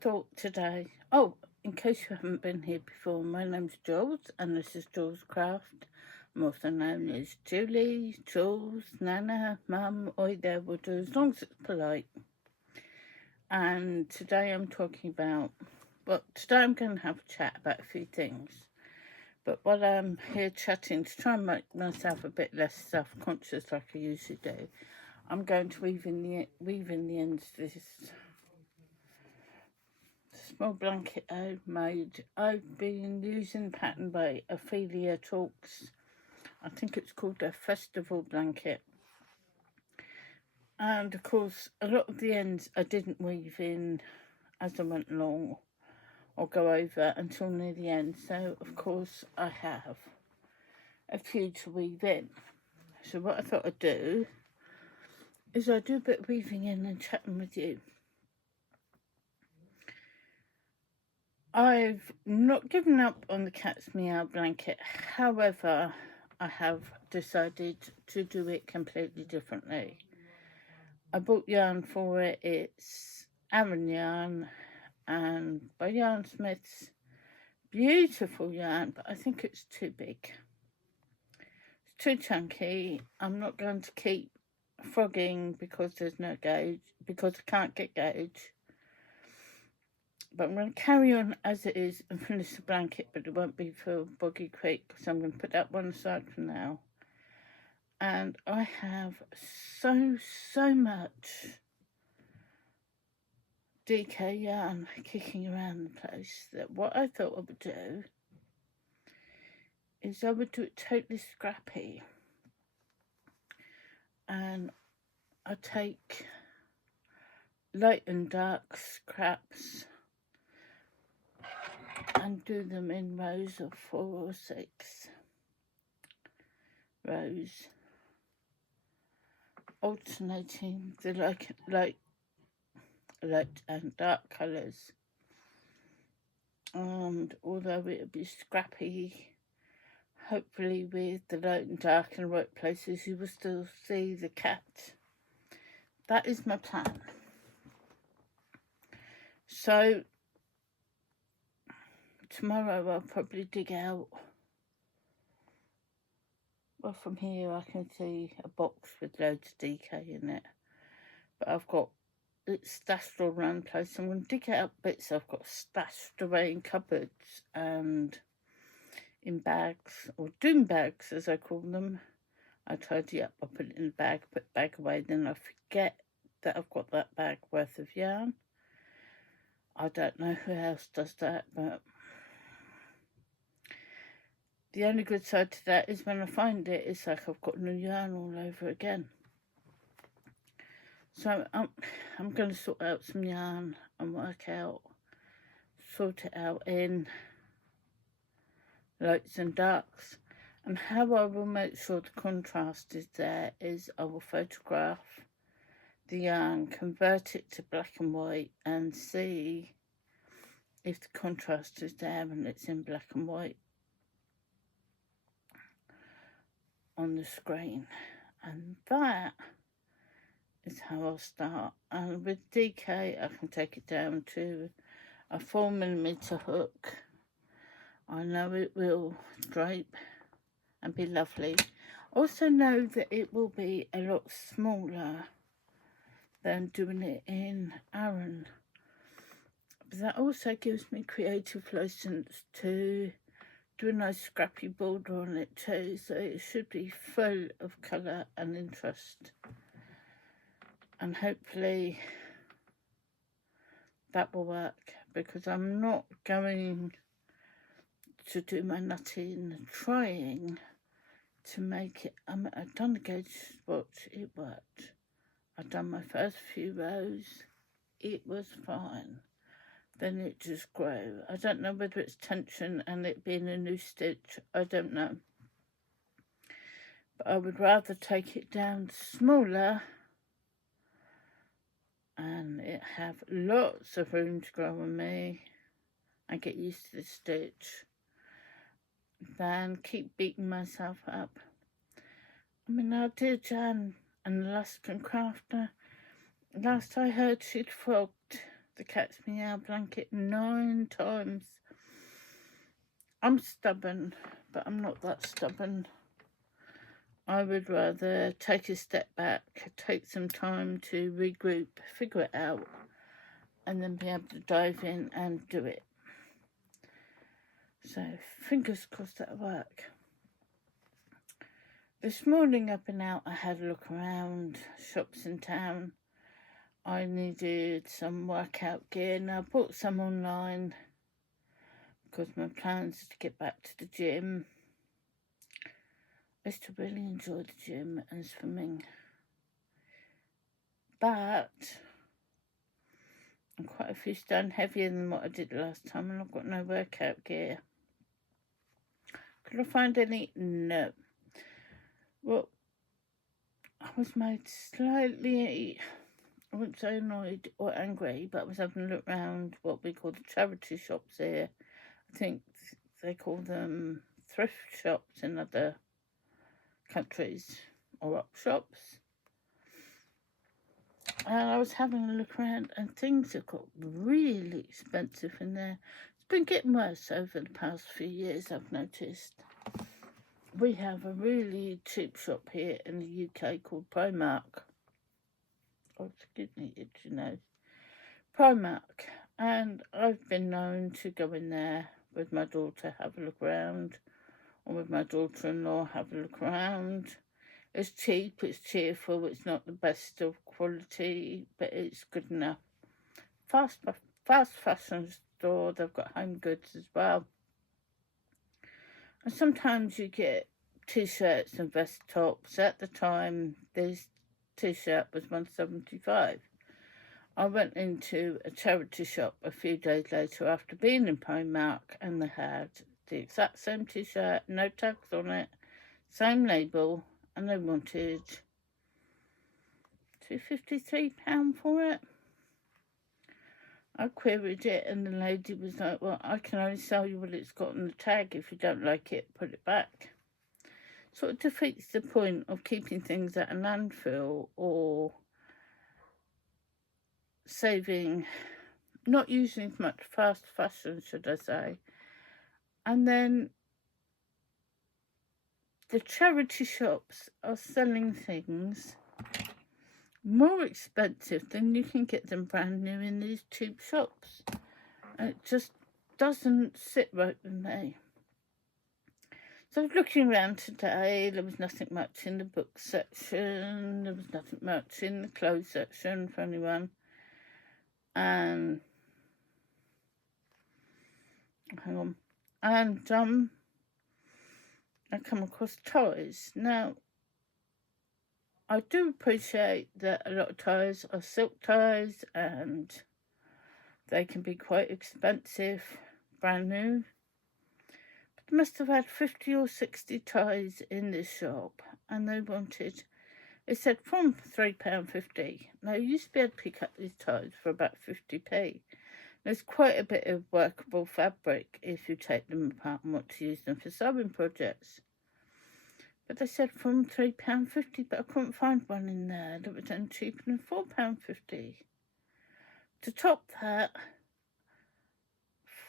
thought today, oh, in case you haven't been here before, my name's Jules and this is Jules Craft. I'm also known as Julie, Jules, Nana, Mum, oi there will do, as long as it's polite. And today I'm talking about, today I'm going to have a chat about a few things. But while I'm here chatting, to try and make myself a bit less self-conscious like I usually do, I'm going to weave in the ends this small blanket I've made. I've been using the pattern by Ophelia Talks. I think it's called a festival blanket. And of course, a lot of the ends I didn't weave in as I went along or go over until near the end. So of course I have a few to weave in. So what I thought I'd do is I do a bit of weaving in and chatting with you. I've not given up on the cat's meow blanket. However, I have decided to do it completely differently. I bought yarn for it. It's Aran yarn and by Yarn Smiths. Beautiful yarn, but I think it's too big. It's too chunky. I'm not going to keep frogging because there's no gauge, because I can't get gauge. But I'm going to carry on as it is and finish the blanket, but it won't be for Boggy Creek, so I'm going to put that one aside for now. And I have so much DK yarn kicking around the place that what I thought I would do is I would do it totally scrappy. And I take light and dark scraps and do them in rows of 4 or 6 rows, alternating the light and dark colours. And although it'll be scrappy, hopefully with the light and dark in the right places, you will still see the cat. That is my plan. So tomorrow I'll probably dig out, well, from here I can see a box with loads of DK in it, but I've got it stashed all around the place. I'm going to dig out bits I've got stashed away in cupboards and in bags, or doom bags as I call them. I tidy up, I put it in the bag, put the bag away, then I forget that I've got that bag worth of yarn. I don't know who else does that, but the only good side to that is when I find it, it's like I've got new yarn all over again. So I'm going to sort out some yarn and sort it out in lights and darks. And how I will make sure the contrast is there is I will photograph the yarn, convert it to black and white and see if the contrast is there and it's in black and white on the screen. And that is how I'll start. And with DK I can take it down to a 4mm hook. I know it will drape and be lovely. Also know that it will be a lot smaller than doing it in Aran. But that also gives me creative license to do a nice scrappy border on it too, so it should be full of colour and interest. And hopefully that will work, because I'm not going to do my nutting trying to make it. I've done the gauge swatch, it worked. I've done my first few rows, it was fine. Then it just grew. I don't know whether it's tension and it being a new stitch, I don't know. But I would rather take it down smaller and it have lots of room to grow on me and get used to the stitch than keep beating myself up. I mean, our dear Jan, an Alaskan crafter, last I heard she'd frogged the cat's meow blanket 9 times. I'm stubborn, but I'm not that stubborn. I would rather take a step back, take some time to regroup, figure it out, and then be able to dive in and do it. So, fingers crossed that'll work. This morning up and out, I had a look around shops in town. I needed some workout gear, and I bought some online because my plans is to get back to the gym. I used to really enjoy the gym and swimming, but I'm quite a few stone heavier than what I did last time, and I've got no workout gear. Could I find any? No. Well, I was made slightly, I wouldn't say annoyed or angry, but I was having a look around what we call the charity shops here. I think they call them thrift shops in other countries, or op shops. And I was having a look around, and things have got really expensive in there. It's been getting worse over the past few years, I've noticed. We have a really cheap shop here in the UK called Primark. Oh, excuse me, you know. Primark. And I've been known to go in there with my daughter, have a look around, or with my daughter-in-law, have a look around. It's cheap, it's cheerful, it's not the best of quality, but it's good enough. Fast fashion store, they've got home goods as well. And sometimes you get t-shirts and vest tops. At the time, this t-shirt was $1.75. I went into a charity shop a few days later after being in Primark, and they had the exact same t-shirt, no tags on it, same label, and they wanted £253 for it. I queried it, and the lady was like, well, I can only sell you what it's got on the tag. If you don't like it, put it back. Sort of defeats the point of keeping things at a landfill, or saving, not using as much fast fashion, should I say. And then the charity shops are selling things more expensive than you can get them brand new in these cheap shops. And it just doesn't sit right with me. So I was looking around today. There was nothing much in the book section. There was nothing much in the clothes section for anyone. And hang on. And I come across ties. Now, I do appreciate that a lot of ties are silk ties, and they can be quite expensive, brand new. But they must have had 50 or 60 ties in this shop, and they wanted, it said from £3.50. Now, you used to be able to pick up these ties for about 50p. There's quite a bit of workable fabric if you take them apart and want to use them for sewing projects. But they said from £3.50, but I couldn't find one in there that was any cheaper than £4.50. To top that,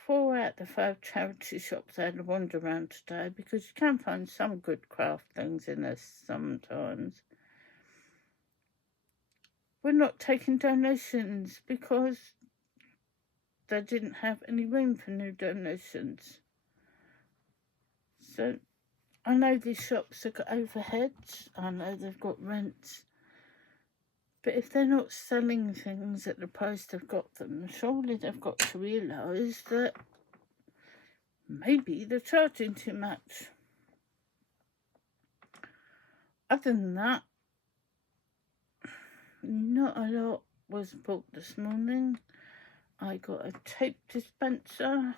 4 out of the 5 charity shops I had to wander around today, because you can find some good craft things in there sometimes. We're not taking donations because they didn't have any room for new donations. So I know these shops have got overheads, I know they've got rents, but if they're not selling things at the price they've got them, surely they've got to realise that maybe they're charging too much. Other than that, not a lot was bought this morning. I got a tape dispenser.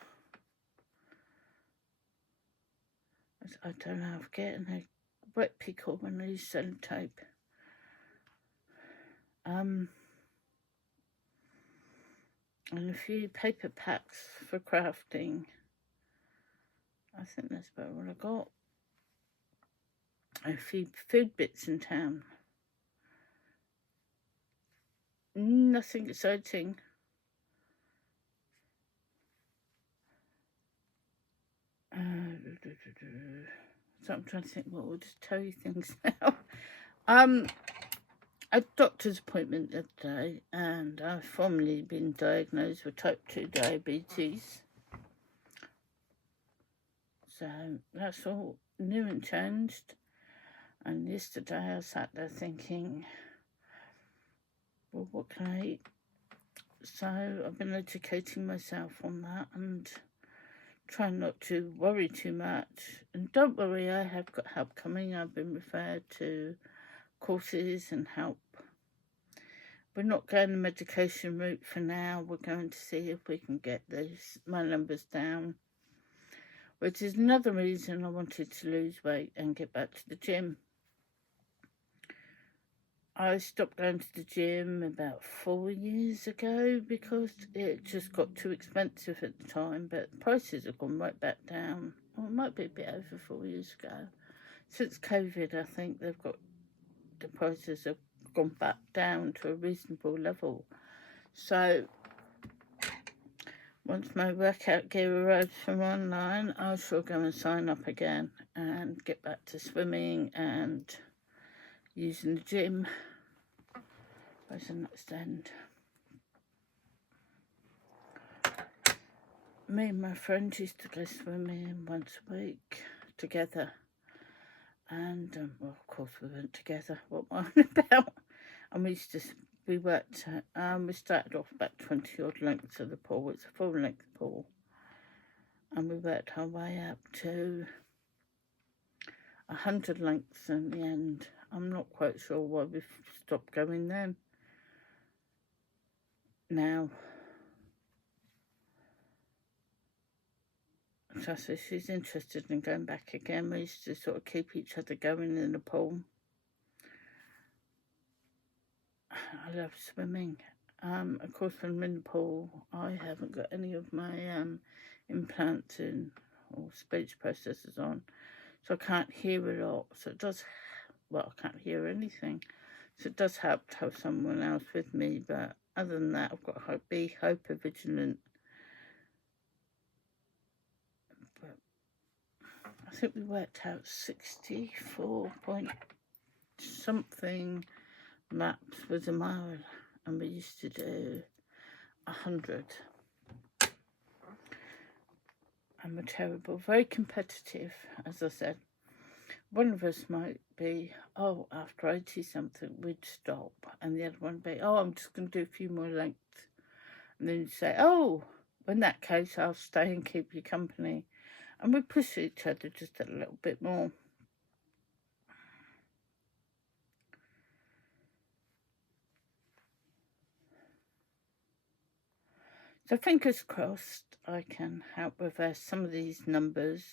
I don't know, I'm getting a wet pickle when I use sellotape. And a few paper packs for crafting. I think that's about what I got. A few food bits in town. Nothing exciting. So I'm trying to think what will just tell you things now. A doctor's appointment the other day, and I've formally been diagnosed with type 2 diabetes. So that's all new and changed. And yesterday I sat there thinking, well, what can I eat? So I've been educating myself on that and trying not to worry too much. And don't worry, I have got help coming. I've been referred to courses and help. We're not going the medication route for now. We're going to see if we can get my numbers down, which is another reason I wanted to lose weight and get back to the gym. I stopped going to the gym about 4 years ago because it just got too expensive at the time, but prices have gone right back down. Well, it might be a bit over 4 years ago. Since COVID, I think the prices have gone back down to a reasonable level. So once my workout gear arrives from online, I shall go and sign up again and get back to swimming and using the gym as an extent. Me and my friends used to go swimming once a week together. And, well, of course we weren't together. What am I on about? And we started off about 20 odd lengths of the pool. It's a full length pool. And we worked our way up to 100 lengths in the end. I'm not quite sure why we stopped going then. Now, Tessa, she's interested in going back again. We used to sort of keep each other going in the pool. I love swimming. Of course, when I'm in the pool, I haven't got any of my implants in or speech processors on, so I can't hear a lot. So it does, well, I can't hear anything. So it does help to have someone else with me. But other than that, I've got to be hyper vigilant. But I think we worked out 64 point something laps was a mile, and we used to do 100. And we're terrible, very competitive, as I said. One of us might be, oh, after 80 something, we'd stop, and the other one would be, oh, I'm just going to do a few more lengths. And then you'd say, oh, in that case, I'll stay and keep you company. And we push each other just a little bit more. So fingers crossed I can help reverse some of these numbers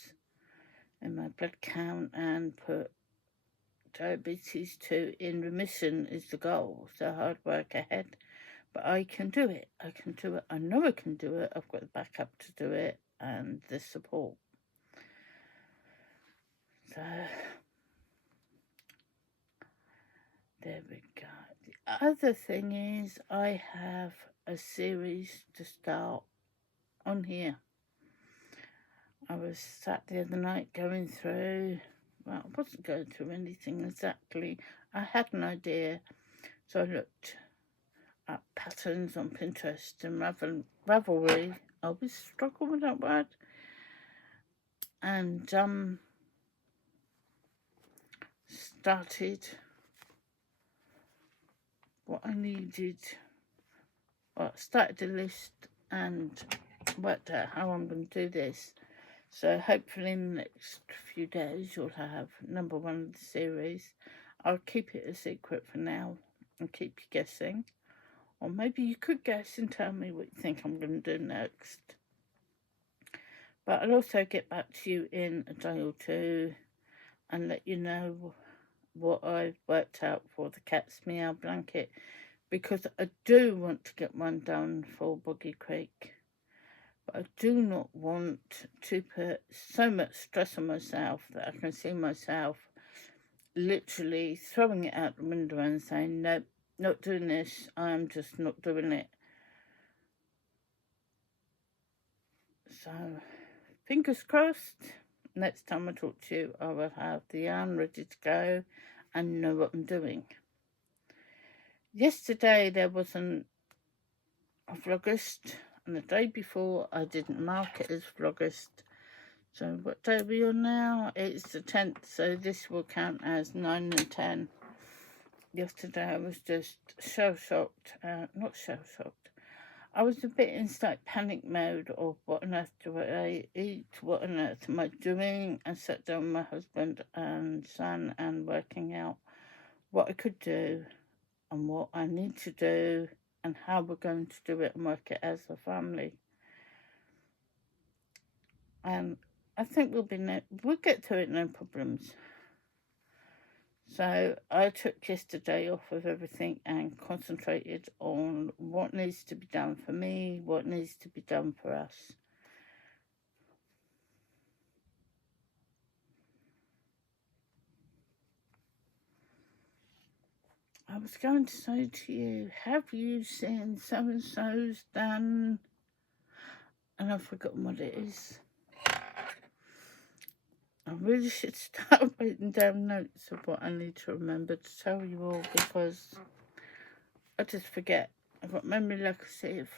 in my blood count and put diabetes 2 in remission is the goal. So hard work ahead. But I can do it. I can do it. I know I can do it. I've got the backup to do it and the support. So there we go. The other thing is I have a series to start on here. I was sat the other night going through, well, I wasn't going through anything exactly. I had an idea, so I looked at patterns on Pinterest and Ravelry. I always struggle with that word. And started what I needed. Well, started a list and worked out how I'm going to do this. So hopefully in the next few days you'll have number 1 of the series. I'll keep it a secret for now and keep you guessing. Or maybe you could guess and tell me what you think I'm going to do next. But I'll also get back to you in a day or two and let you know what I've worked out for the cat's meow blanket, because I do want to get one done for Boggy Creek. But I do not want to put so much stress on myself that I can see myself literally throwing it out the window and saying, nope, not doing this, I'm just not doing it. So, fingers crossed, next time I talk to you, I will have the yarn ready to go and know what I'm doing. Yesterday there wasn't a Vlogust, and the day before I didn't mark it as Vlogust. So what day are we on now? It's the 10th, so this will count as 9 and 10. Yesterday I was just shell-shocked, not shell-shocked. I was a bit in like panic mode of what on earth do I eat, what on earth am I doing? I sat down with my husband and son and working out what I could do and what I need to do and how we're going to do it and work it as a family. And I think we'll get through it, no problems. So I took yesterday off of everything and concentrated on what needs to be done for me, what needs to be done for us. I was going to say to you, have you seen so-and-so's done? And I've forgotten what it is. I really should start writing down notes of what I need to remember to tell you all, because I just forget. I've got memory like a sieve.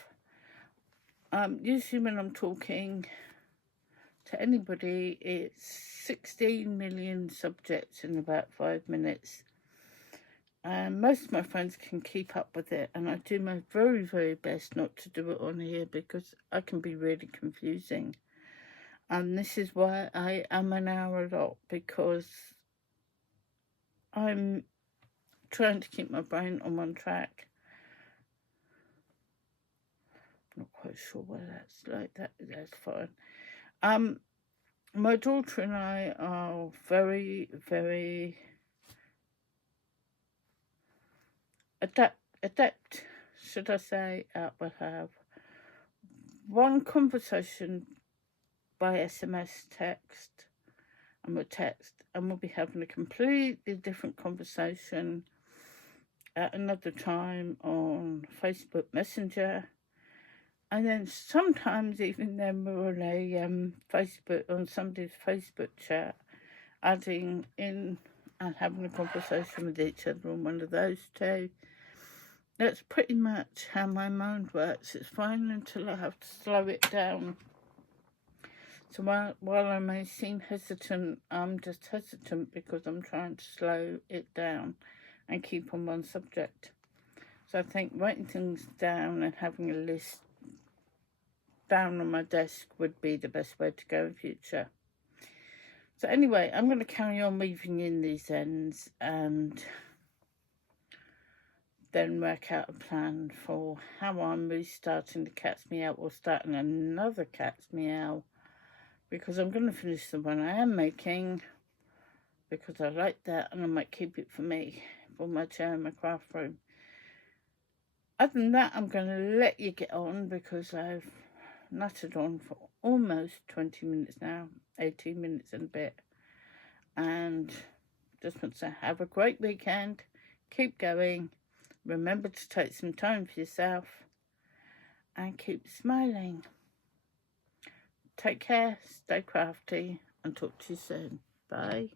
Usually when I'm talking to anybody, it's 16 million subjects in about 5 minutes. And most of my friends can keep up with it, and I do my very, very best not to do it on here because I can be really confusing. And this is why I am an hour a lot, because I'm trying to keep my brain on one track. Not quite sure why that's like that. That's fine. My daughter and I are very, very adept, should I say. We'll have one conversation by SMS text, and we'll be having a completely different conversation at another time on Facebook Messenger, and then sometimes even then we're on on somebody's Facebook chat, adding in and having a conversation with each other on one of those two. That's pretty much how my mind works. It's fine until I have to slow it down. So while I may seem hesitant, I'm just hesitant because I'm trying to slow it down and keep on one subject. So I think writing things down and having a list down on my desk would be the best way to go in future. So anyway, I'm going to carry on weaving in these ends and then work out a plan for how I'm restarting the Cat's Meow, or starting another Cat's Meow, because I'm going to finish the one I am making because I like that, and I might keep it for me, for my chair in my craft room. Other than that, I'm going to let you get on because I've nutted on for almost 20 minutes now, 18 minutes and a bit. And just want to say, have a great weekend. Keep going. Remember to take some time for yourself and keep smiling. Take care, stay crafty, and talk to you soon. Bye.